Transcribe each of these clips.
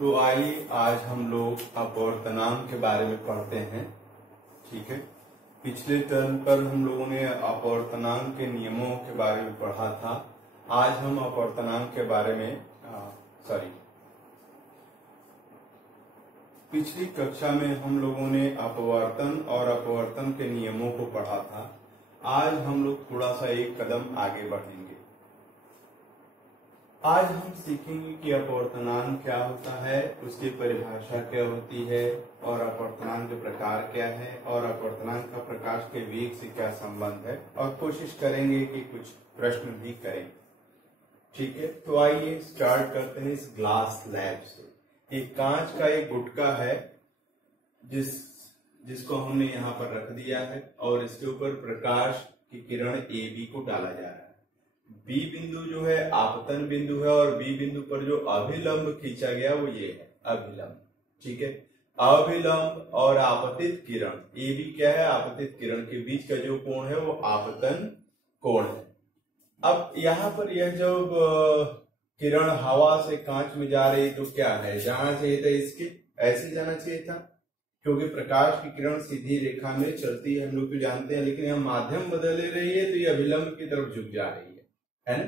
तो आइए आज हम लोग अपवर्तनांक के बारे में पढ़ते हैं। ठीक है, पिछले टर्म पर हम लोगों ने अपवर्तनांक के नियमों के बारे में पढ़ा था। आज हम अपवर्तनांक के बारे में पिछली कक्षा में हम लोगों ने अपवर्तन और अपवर्तन के नियमों को पढ़ा था। आज हम लोग थोड़ा सा एक कदम आगे बढ़ेंगे। आज हम सीखेंगे कि अपवर्तनांक क्या होता है, उसकी परिभाषा क्या होती है और अपवर्तनांक के प्रकार क्या है और अपवर्तनांक का प्रकाश के वेग से क्या संबंध है, और कोशिश करेंगे कि कुछ प्रश्न भी करें। ठीक है, तो आइए स्टार्ट करते हैं इस ग्लास स्लैब से। एक कांच का एक गुटका है जिसको हमने यहाँ पर रख दिया है और इसके ऊपर प्रकाश की किरण ए बी को डाला जा रहा है। बी बिंदु जो है आपतन बिंदु है और बी बिंदु पर जो अभिलंब खींचा गया वो ये है अभिलंब। ठीक है, अभिलंब और आपतित किरण ए बी क्या है, आपतित किरण के बीच का जो कोण है वो आपतन कोण है। अब यहाँ पर यह जब किरण हवा से कांच में जा रही तो क्या है, जाना चाहिए था इसके ऐसे जाना चाहिए था, क्योंकि प्रकाश की किरण सीधी रेखा में चलती है, हम लोग तो जानते हैं। लेकिन हम माध्यम बदल रही है तो ये अभिलंब की तरफ झुक जा रही है ना।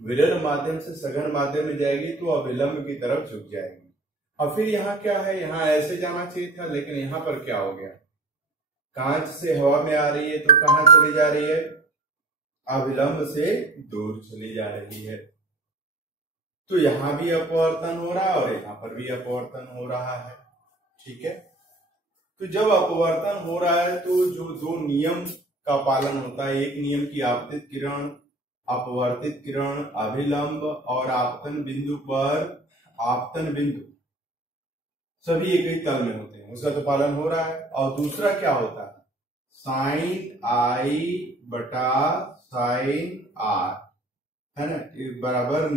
विरल माध्यम से सघन माध्यम में जाएगी तो अभिलंब की तरफ झुक जाएगी। और फिर यहाँ क्या है, यहाँ ऐसे जाना चाहिए था, लेकिन यहाँ पर क्या हो गया, कांच से हवा में आ रही है तो कहाँ चली जा रही है, अभिलंब से दूर चली जा रही है। तो यहाँ भी अपवर्तन हो रहा है और यहाँ पर भी अपवर्तन हो रहा है। ठीक है, तो जब अपवर्तन हो रहा है तो जो दो नियम का पालन होता है, एक नियम की आपतित किरण, अपवर्तित किरण, अभिलंब और आपतन बिंदु पर आपतन बिंदु सभी एक ही तल में होते हैं, उसका तो पालन हो रहा है। और दूसरा क्या होता है, साइन आई बटा साइन आर है ना, बराबर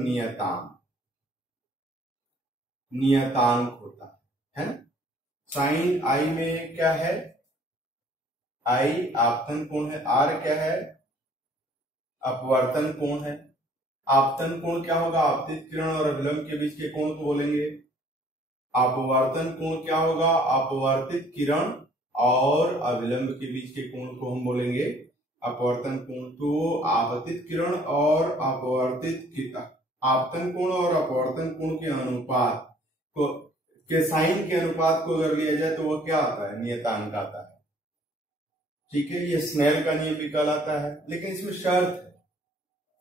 नियतांक होता है ना। साइन आई में क्या है, आई आपतन कोण है, आर क्या है, अपवर्तन कोण है। आपतन कोण क्या होगा, आपतित किरण और अभिलंब के बीच के कोण को बोलेंगे। अपवर्तन कोण क्या होगा, अपवर्तित किरण और अभिलंब के बीच के कोण को हम बोलेंगे अपवर्तन कोण। तो आपतित किरण और आपतन कोण और अपवर्तन कोण के अनुपात को के साइन के अनुपात को अगर लिया जाए तो वो क्या आता है, नियतांक आता है। ठीक है, ये स्नेल का नियम भी कहलाता है। लेकिन इसमें शर्त है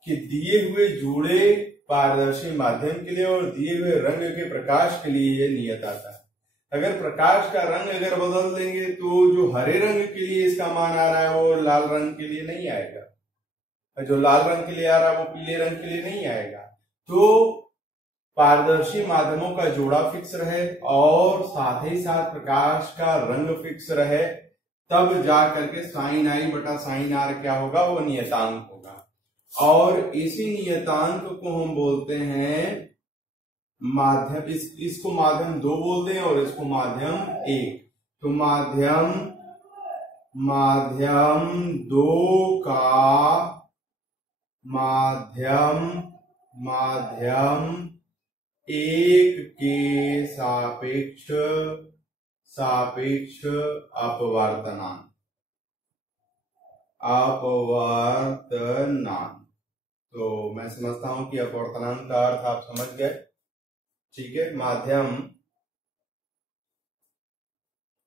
कि दिए हुए जुड़े पारदर्शी माध्यम के लिए और दिए हुए रंग के प्रकाश के लिए ये नियत आता है। अगर प्रकाश का रंग अगर बदल देंगे तो जो हरे रंग के लिए इसका मान आ रहा है वो लाल रंग के लिए नहीं आएगा, जो लाल रंग के लिए आ रहा है वो पीले रंग के लिए नहीं आएगा। तो पारदर्शी माध्यमों का जोड़ा फिक्स रहे और साथ ही साथ प्रकाश का रंग फिक्स रहे, तब जा करके साइन आई बटा साइन आर क्या होगा, वो नियतांक होगा। और इसी नियतांक को हम बोलते हैं माध्यम, इसको माध्यम 2 बोलते हैं और इसको माध्यम 1। तो माध्यम 2 का माध्यम 1 के सापेक्ष अपवर्तनांक। तो मैं समझता हूं कि अपवर्तनांक का अर्थ आप समझ गए। ठीक है, माध्यम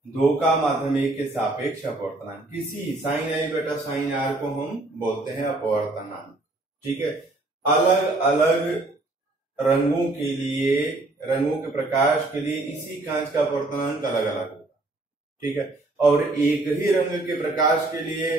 2 का माध्यम 1 के सापेक्ष अपवर्तनांक, किसी साइन आई बटा साइन आर को हम बोलते हैं अपवर्तनांक। ठीक है, अलग अलग रंगों के लिए, रंगों के प्रकाश के लिए इसी कांच का अपवर्तनांक अलग अलग होगा। ठीक है, और एक ही रंग के प्रकाश के लिए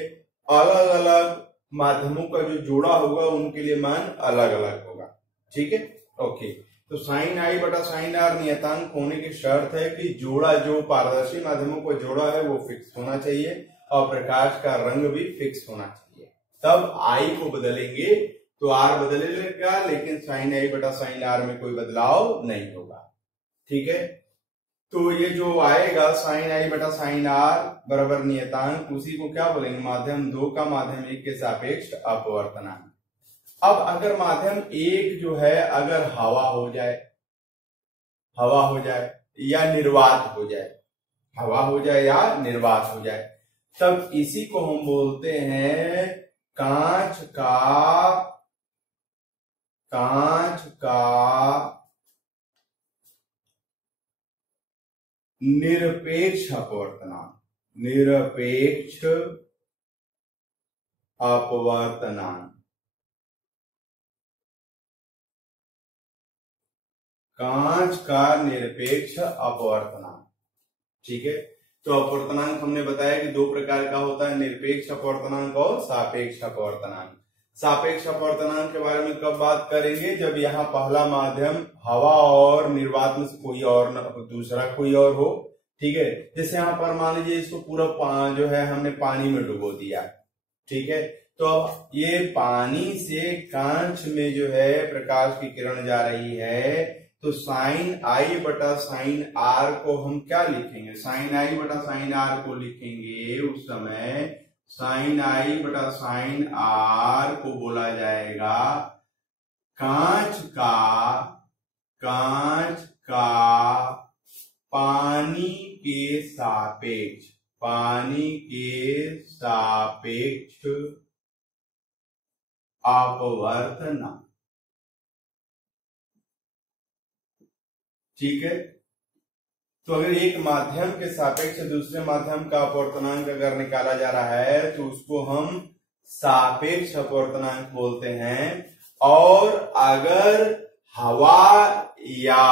अलग अलग माध्यमों का जो जोड़ा होगा उनके लिए मान अलग अलग होगा। ठीक है, ओके। तो साइन आई बटा साइन आर नियतांक होने की शर्त है कि जोड़ा, जो पारदर्शी माध्यमों को जोड़ा है वो फिक्स होना चाहिए और प्रकाश का रंग भी फिक्स होना चाहिए। तब आई को बदलेंगे तो आर बदलेगा, लेकिन साइन आई बटा साइन आर में कोई बदलाव नहीं होगा। ठीक है, तो ये जो आएगा साइन आई बटा साइन आर बराबर नियतांक, उसी को क्या बोलेंगे, माध्यम 2 का माध्यम 1 के सापेक्ष अपवर्तनांक। अब अगर माध्यम 1 जो है अगर हवा हो जाए हवा हो जाए या निर्वात हो जाए, हवा हो जाए या निर्वात हो जाए, तब इसी को हम बोलते हैं कांच का निरपेक्ष अपवर्तनांक, निरपेक्ष अपवर्तनांक, कांच का निरपेक्ष अपवर्तनांक। ठीक है, तो अपवर्तनांक हमने बताया कि दो प्रकार का होता है, निरपेक्ष अपवर्तनांक और सापेक्ष अपवर्तनांक। सापेक्ष अपवर्तनांक के बारे में कब बात करेंगे, जब यहाँ पहला माध्यम हवा और निर्वात में से कोई और दूसरा कोई और हो। ठीक है, जैसे यहाँ पर मान लीजिए इसको पूरा जो है हमने पानी में डुबो दिया। ठीक है, तो अब ये पानी से कांच में जो है प्रकाश की किरण जा रही है, तो साइन आई बटा साइन आर को हम क्या लिखेंगे, साइन आई बटा साइन आर को लिखेंगे उस समय साइन आई बटा साइन आर को बोला जाएगा कांच का पानी के सापेक्ष अपवर्तनांक। ठीक है, तो अगर एक माध्यम के सापेक्ष दूसरे माध्यम का अपवर्तनांक अगर निकाला जा रहा है तो उसको हम सापेक्ष अपवर्तनांक बोलते हैं, और अगर हवा या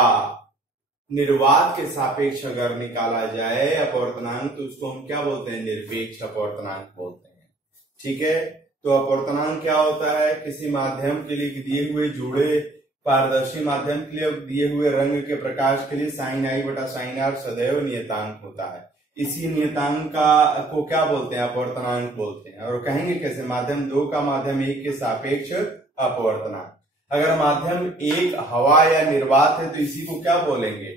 निर्वात के सापेक्ष अगर निकाला जाए अपवर्तनांक तो उसको हम क्या बोलते हैं, निरपेक्ष अपवर्तनांक बोलते हैं। ठीक है, तो अपवर्तनांक क्या होता है, किसी माध्यम के लिए दिए हुए जुड़े पारदर्शी माध्यम के लिए दिए हुए रंग के प्रकाश के लिए साइन आई बटा साइन आर सदैव नियतांक होता है। इसी नियतांक को क्या बोलते हैं, अपवर्तनांक बोलते हैं। और कहेंगे कैसे, माध्यम 2 का माध्यम 1 के सापेक्ष अपवर्तनांक। अगर माध्यम 1 हवा या निर्वात है तो इसी को क्या बोलेंगे,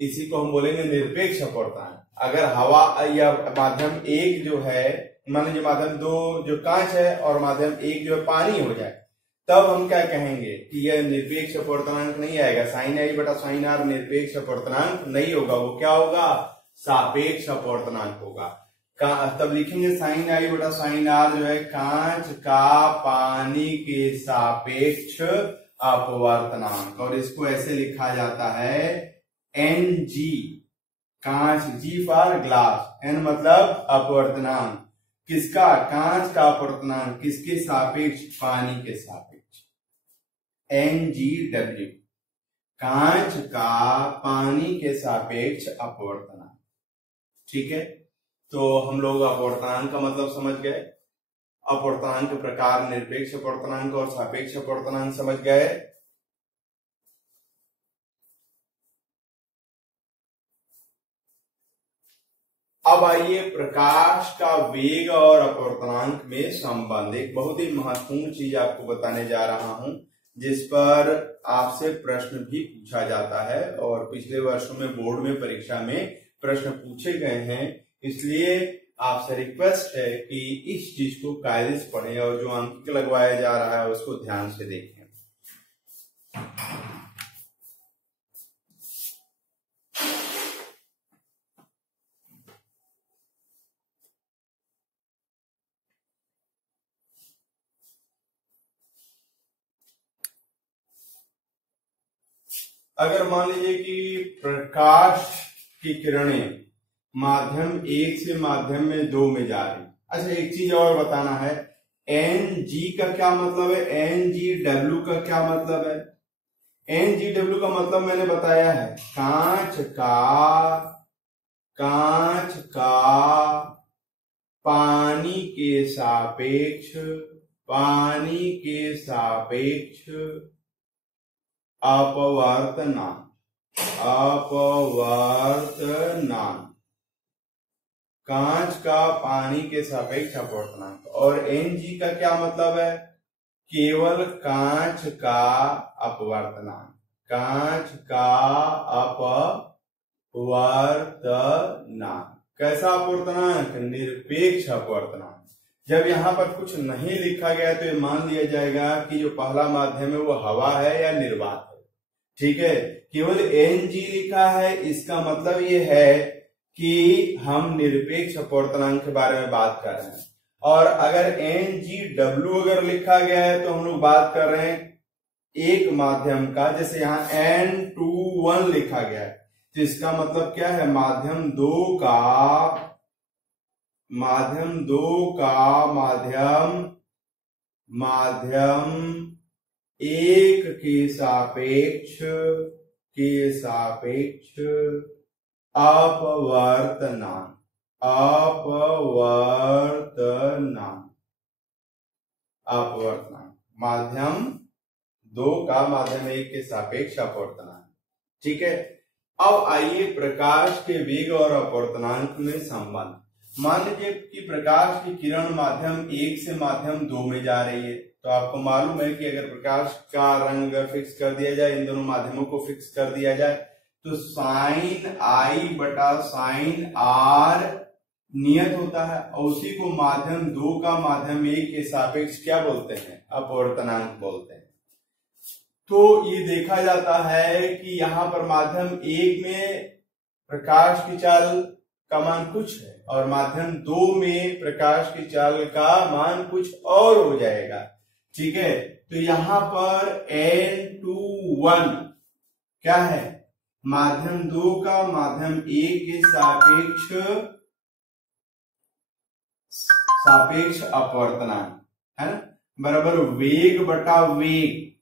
इसी को हम बोलेंगे निरपेक्ष अपवर्तनांक। अगर हवा या माध्यम 1 जो है, मान लीजिए माध्यम 2 जो कांच है और माध्यम 1 जो है पानी हो जाए, तब हम क्या कहेंगे कि यह निरपेक्ष अपवर्तनांक नहीं आएगा, साइन आई बटा साइन आर निरपेक्ष अपवर्तनांक नहीं होगा, वो क्या होगा, सापेक्ष अपवर्तनांक होगा। तब लिखेंगे साइन आई बटा साइन आर जो है कांच का पानी के सापेक्ष अपवर्तनांक, और इसको ऐसे लिखा जाता है एन जी, कांच, जी फॉर ग्लास, एन मतलब अपवर्तनांक, किसका, कांच का अपवर्तनांक, किसके सापेक्ष, पानी के सापेक्ष, NGW, कांच का पानी के सापेक्ष अपवर्तनांक। ठीक है, तो हम लोग अपवर्तनांक का मतलब समझ गए, अपवर्तनांक के प्रकार निरपेक्ष अपवर्तनांक और सापेक्ष अपवर्तनांक समझ गए। अब आइए प्रकाश का वेग और अपवर्तनांक में संबंध, एक बहुत ही महत्वपूर्ण चीज आपको बताने जा रहा हूं, जिस पर आपसे प्रश्न भी पूछा जाता है और पिछले वर्षों में बोर्ड में परीक्षा में प्रश्न पूछे गए हैं। इसलिए आपसे रिक्वेस्ट है कि इस चीज को कायदे से पढ़ें और जो अंक लगवाया जा रहा है उसको ध्यान से देखें। अगर मान लीजिए कि प्रकाश की किरणें माध्यम 1 से माध्यम में 2 में जा रही, अच्छा एक चीज और बताना है, NG का क्या मतलब है, NGW का क्या मतलब है। NGW का मतलब मैंने बताया है, कांच का पानी के सापेक्ष अपवर्तनांक, कांच का पानी के सापेक्ष अपवर्तनांक। और Ng का क्या मतलब है, केवल कांच का अपवर्तनांक, कांच का अपवर्तनांक। कैसा अपवर्तनांक, निरपेक्ष अपवर्तनांक। जब यहाँ पर कुछ नहीं लिखा गया तो ये मान लिया जाएगा कि जो पहला माध्यम है वो हवा है या निर्वात है। ठीक है, केवल Ng लिखा है, इसका मतलब ये है कि हम निरपेक्ष अपवर्तनांक के बारे में बात कर रहे हैं। और अगर NGW अगर लिखा गया है तो हम लोग बात कर रहे हैं एक माध्यम का, जैसे यहाँ N21 लिखा गया है तो इसका मतलब क्या है, माध्यम दो का माध्यम एक के सापेक्ष अपवर्तनांक माध्यम दो का माध्यम एक के सापेक्ष अपवर्तनांक। ठीक है, अब आइए प्रकाश के वेग और अपवर्तनांक में संबंध। मान लीजिए कि प्रकाश की किरण माध्यम एक से माध्यम दो में जा रही है, तो आपको मालूम है कि अगर प्रकाश का रंग अगर फिक्स कर दिया जाए, इन दोनों माध्यमों को फिक्स कर दिया जाए, तो साइन आई बटा साइन आर नियत होता है, और उसी को माध्यम दो का माध्यम एक के सापेक्ष क्या बोलते हैं, अपवर्तनांक बोलते हैं। तो ये देखा जाता है कि यहाँ पर माध्यम एक में प्रकाश की चाल का मान कुछ है और माध्यम दो में प्रकाश की चाल का मान कुछ और हो जाएगा। ठीक है, तो यहाँ पर N21 क्या है, माध्यम दो का माध्यम एक के सापेक्ष अपवर्तनांक है ना, बराबर वेग बटा वेग,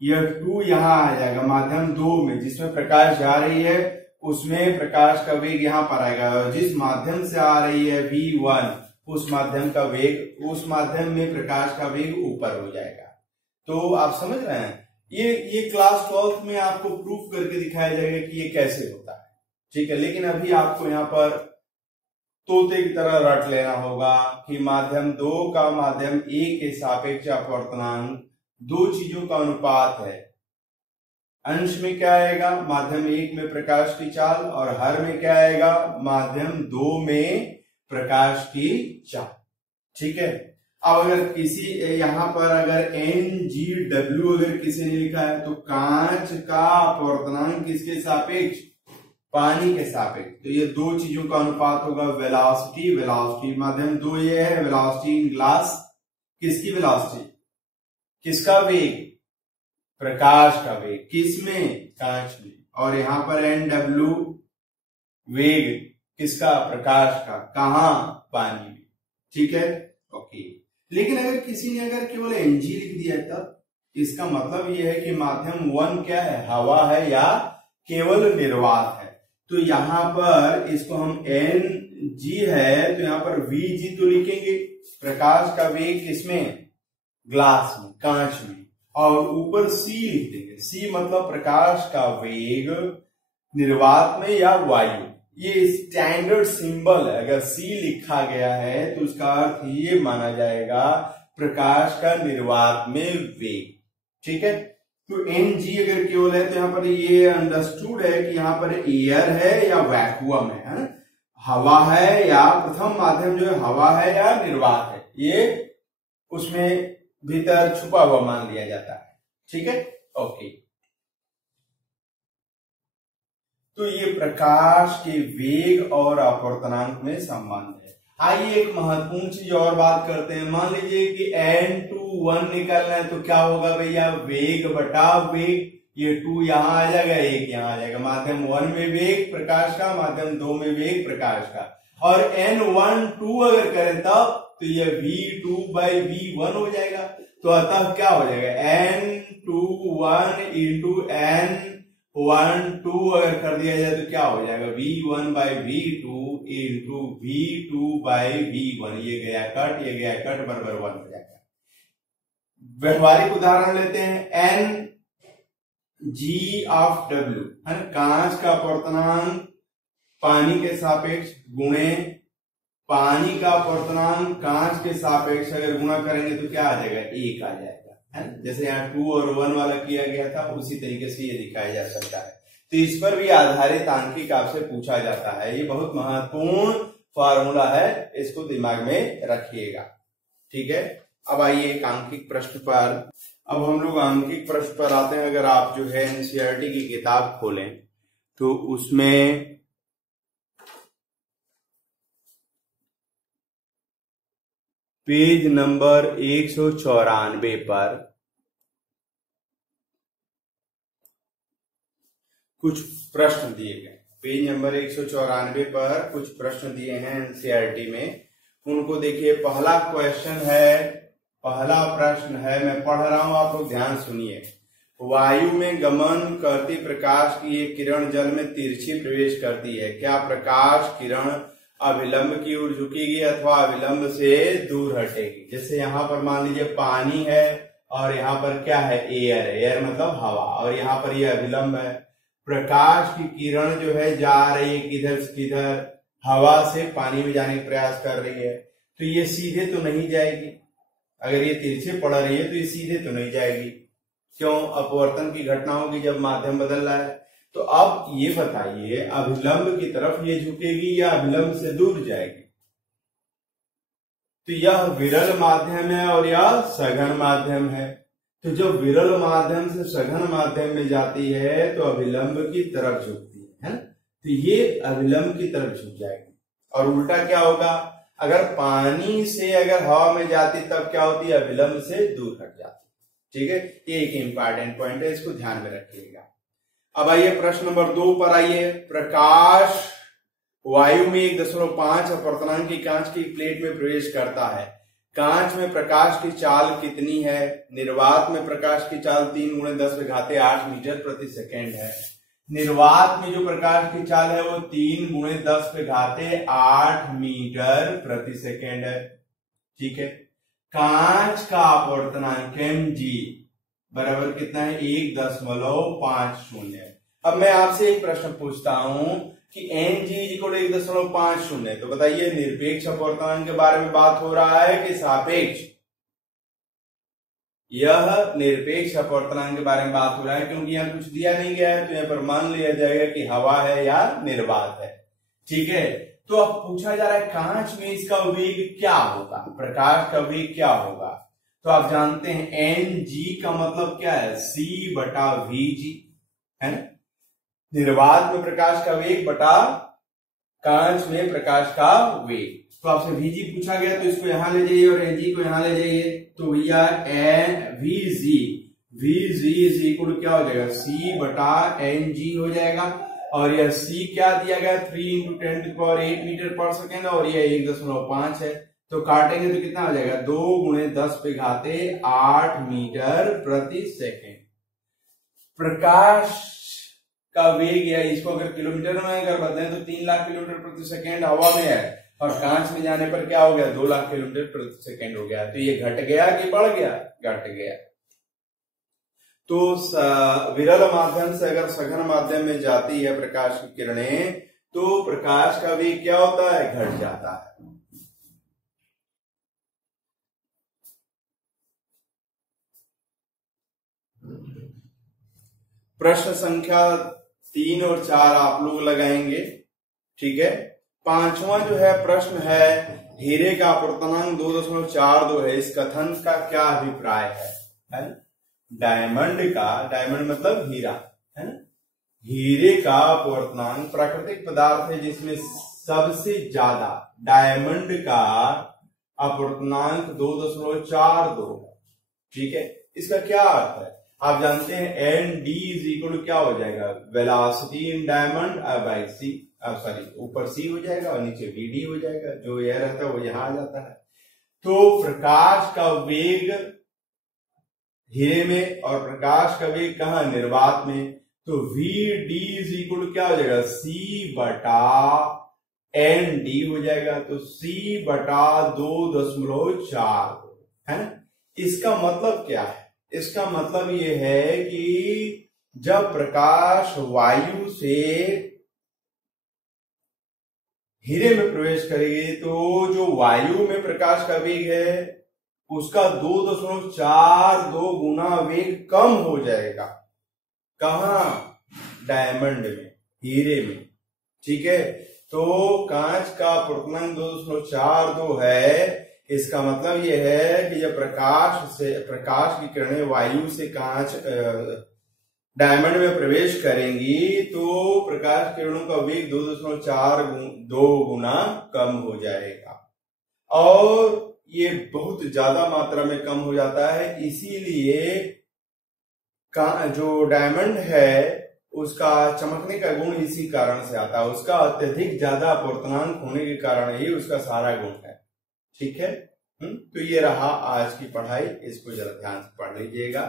यह 2 यहां आ जाएगा माध्यम दो में, जिसमें प्रकाश जा रही है उसमें प्रकाश का वेग यहां पर आएगा, और जिस माध्यम से आ रही है V1 उस माध्यम का वेग, उस माध्यम में प्रकाश का वेग ऊपर हो जाएगा। तो आप समझ रहे हैं, ये क्लास 12th में आपको प्रूफ करके दिखाया जाएगा कि ये कैसे होता है। ठीक है, लेकिन अभी आपको यहाँ पर तोते की तरह रट लेना होगा कि माध्यम दो का माध्यम एक के सापेक्ष अपवर्तनांक दो चीजों का अनुपात है। अंश में क्या आएगा, माध्यम एक में प्रकाश की चाल, और हर में क्या आएगा, माध्यम दो में प्रकाश की चाल। ठीक है, अब अगर किसी यहां पर अगर NGW अगर किसी ने लिखा है तो कांच का अपवर्तनांक किसके सापेक्ष, पानी के सापेक्ष, तो ये दो चीजों का अनुपात होगा, वेलोसिटी माध्यम दो ये है, वेलोसिटी इन ग्लास, किसकी वेलोसिटी, किसका वेग, प्रकाश का वेग, किसमें, कांच में, और यहां पर NW वेग किसका, प्रकाश का, कहां, पानी में। ठीक है, ओके। लेकिन अगर किसी ने अगर केवल Ng लिख दिया तब इसका मतलब यह है कि माध्यम 1 क्या है, हवा है या केवल निर्वात है। तो यहां पर इसको हम Ng है तो यहां पर Vg तो लिखेंगे, प्रकाश का वेग किसमें, ग्लास में, कांच में, और ऊपर C लिख देंगे, C मतलब प्रकाश का वेग निर्वात में या वायु। ये स्टैंडर्ड सिंबल है, अगर C लिखा गया है तो उसका अर्थ ये माना जाएगा प्रकाश का निर्वात में वेग। ठीक है, तो Ng अगर केवल है तो यहाँ पर ये अंडरस्टूड है कि यहाँ पर एयर है या वैक्यूम है ना, हवा है या प्रथम माध्यम जो है हवा है या निर्वात है, ये उसमें भीतर छुपा हुआ मान लिया जाता है। ठीक है, ओके। तो ये प्रकाश के वेग और अपवर्तनांक में संबंध है। आइए एक महत्वपूर्ण चीज और बात करते हैं। मान लीजिए कि N21 निकालना है तो क्या होगा भैया, वेग बटा वेग, ये 2 यहां आ जाएगा, 1 यहां आ जाएगा, माध्यम 1 में वेग प्रकाश का, माध्यम 2 में वेग प्रकाश का, और N12 अगर करें तब तो ये V2 बाई V1 हो जाएगा। तो अतः क्या हो जाएगा, N21 इंटू N12 अगर कर दिया जाए तो क्या हो जाएगा, V1 by V2 into V2 by V1, ये गया कट, ये गया कट, बराबर 1 हो जाएगा। व्यवहारिक उदाहरण लेते हैं, Ng ऑफ W है ना, कांच का अपवर्तनांक पानी के सापेक्ष गुणे पानी का अपवर्तनांक कांच के सापेक्ष अगर गुणा करेंगे तो क्या आ जाएगा, 1 आ जाएगा, है ना। जैसे यहाँ 2 और 1 वाला किया गया था उसी तरीके से ये दिखाया जा सकता है। तो इस पर भी आधारित आंकिक आपसे पूछा जाता है, ये बहुत महत्वपूर्ण फॉर्मूला है, इसको दिमाग में रखिएगा। ठीक है, अब आइए एक आंकिक प्रश्न पर अब हम लोग आंकिक प्रश्न पर आते हैं। अगर आप जो है एनसीईआरटी की किताब खोलें तो उसमें पेज नंबर 194 पर कुछ प्रश्न दिए गए। पेज नंबर 194 पर कुछ प्रश्न दिए हैं एनसीईआरटी में, उनको देखिए। पहला प्रश्न है, मैं पढ़ रहा हूं, आप लोग ध्यान सुनिए। वायु में गमन करती प्रकाश की एक किरण जल में तिरछी प्रवेश करती है। क्या प्रकाश किरण अभिलंब की ओर झुकेगी अथवा अभिलंब से दूर हटेगी? जैसे यहाँ पर मान लीजिए पानी है और यहाँ पर क्या है, एयर मतलब हवा, और यहाँ पर ये अभिलंब है। प्रकाश की किरण जो है जा रही है किधर से किधर, हवा से पानी में जाने का प्रयास कर रही है, तो ये सीधे तो नहीं जाएगी। अगर ये तिरछे पड़ रही है तो ये सीधे तो नहीं जाएगी। क्यों? अपवर्तन की घटना होगी जब माध्यम बदल रहा है। तो अब ये बताइए, अभिलंब की तरफ ये झुकेगी या अभिलंब से दूर जाएगी? तो यह विरल माध्यम है और यह सघन माध्यम है। तो जब विरल माध्यम से सघन माध्यम में जाती है तो अभिलंब की तरफ झुकती है ना? तो ये अभिलंब की तरफ झुक जाएगी। और उल्टा क्या होगा, अगर पानी से अगर हवा में जाती तब क्या होती है, अभिलंब से दूर हट जाती। ठीक है, ये एक इंपॉर्टेंट पॉइंट है, इसको ध्यान में रखिएगा। अब आइए प्रश्न नंबर 2 पर आइए। प्रकाश वायु में 1.5 अपवर्तनांक की कांच की प्लेट में प्रवेश करता है। कांच में प्रकाश की चाल कितनी है? निर्वात में प्रकाश की चाल 3 × 10⁸ मीटर प्रति सेकेंड है। निर्वात में जो प्रकाश की चाल है वो 3 × 10⁸ मीटर प्रति सेकेंड है। ठीक है, कांच का अपवर्तनांक mg बराबर कितना है, 1.50। अब मैं आपसे एक प्रश्न पूछता हूं कि mg = 1.50, तो बताइए निरपेक्ष अपवर्तनांक के बारे में बात हो रहा है कि सापेक्ष? यह निरपेक्ष अपवर्तनांक के बारे में बात हो रहा है, क्योंकि यहाँ कुछ दिया नहीं गया है, तो यहाँ पर मान लिया जाएगा कि हवा है या निर्वात है। ठीक है, तो अब पूछा जा रहा है कांच में इसका वेग क्या होगा, प्रकाश का वेग क्या होगा? तो आप जानते हैं mg का मतलब क्या है, c/vg है ना? निर्वात में प्रकाश का वेग बटा कांच में प्रकाश का वेग। तो आपसे vg पूछा गया तो इसको यहां ले जाइए और ng को यहां ले जाइए, तो भैया vg क्या हो जाएगा, c/ng हो जाएगा। और यह c क्या दिया गया, 3 × 10⁸ मीटर पर सेकेंड, और यह 1.5 है, तो काटेंगे तो कितना हो जाएगा, 2 × 10⁸ मीटर प्रति सेकेंड। प्रकाश का वेग या इसको अगर किलोमीटर में अगर बदलें तो 3 लाख किलोमीटर प्रति सेकेंड हवा में है, और कांच में जाने पर क्या हो गया, 2 लाख किलोमीटर प्रति सेकेंड हो गया। तो ये घट गया कि बढ़ गया, घट गया। तो विरल माध्यम से अगर सघन माध्यम में जाती है प्रकाश की किरणें, तो प्रकाश का वेग क्या होता है, घट जाता है। प्रश्न संख्या 3 और 4 आप लोग लगाएंगे। ठीक है, 5वां जो है प्रश्न है, हीरे का अपवर्तनांक 2.42 है, इस कथन का क्या अभिप्राय है? डायमंड मतलब हीरा है ना? हीरे का अपवर्तनांक प्राकृतिक पदार्थ है जिसमें सबसे ज्यादा डायमंड का अपवर्तनांक 2.42 है। ठीक है, इसका क्या अर्थ है? आप जानते हैं nd क्या हो जाएगा, velocity in diamond by c, sorry ऊपर c हो जाएगा और नीचे vd हो जाएगा, जो यह रहता है वो यहां आ जाता है। तो प्रकाश का वेग हीरे में और प्रकाश का वेग कहां, निर्वात में, तो vd क्या हो जाएगा, c/nd हो जाएगा, तो c/2.4 है ना? इसका मतलब क्या है? इसका मतलब ये है कि जब प्रकाश वायु से हीरे में प्रवेश करेगी तो जो वायु में प्रकाश का वेग है उसका 2.42 गुना वेग कम हो जाएगा। कहां, डायमंड में, हीरे में। ठीक है, तो कांच का अपवर्तनांक 2.42 है, इसका मतलब यह है कि जब प्रकाश की किरणें वायु से कांच डायमंड में प्रवेश करेंगी तो प्रकाश किरणों का वेग 2.2 गुना कम हो जाएगा और ये बहुत ज्यादा मात्रा में कम हो जाता है। इसीलिए जो डायमंड है उसका चमकने का गुण इसी कारण से आता है, उसका अत्यधिक ज्यादा अपवर्तनांक होने के कारण ही उसका सारा गुण है। ठीक है। तो ये रहा आज की पढ़ाई, इसको जरा ध्यान से पढ़ लीजिएगा।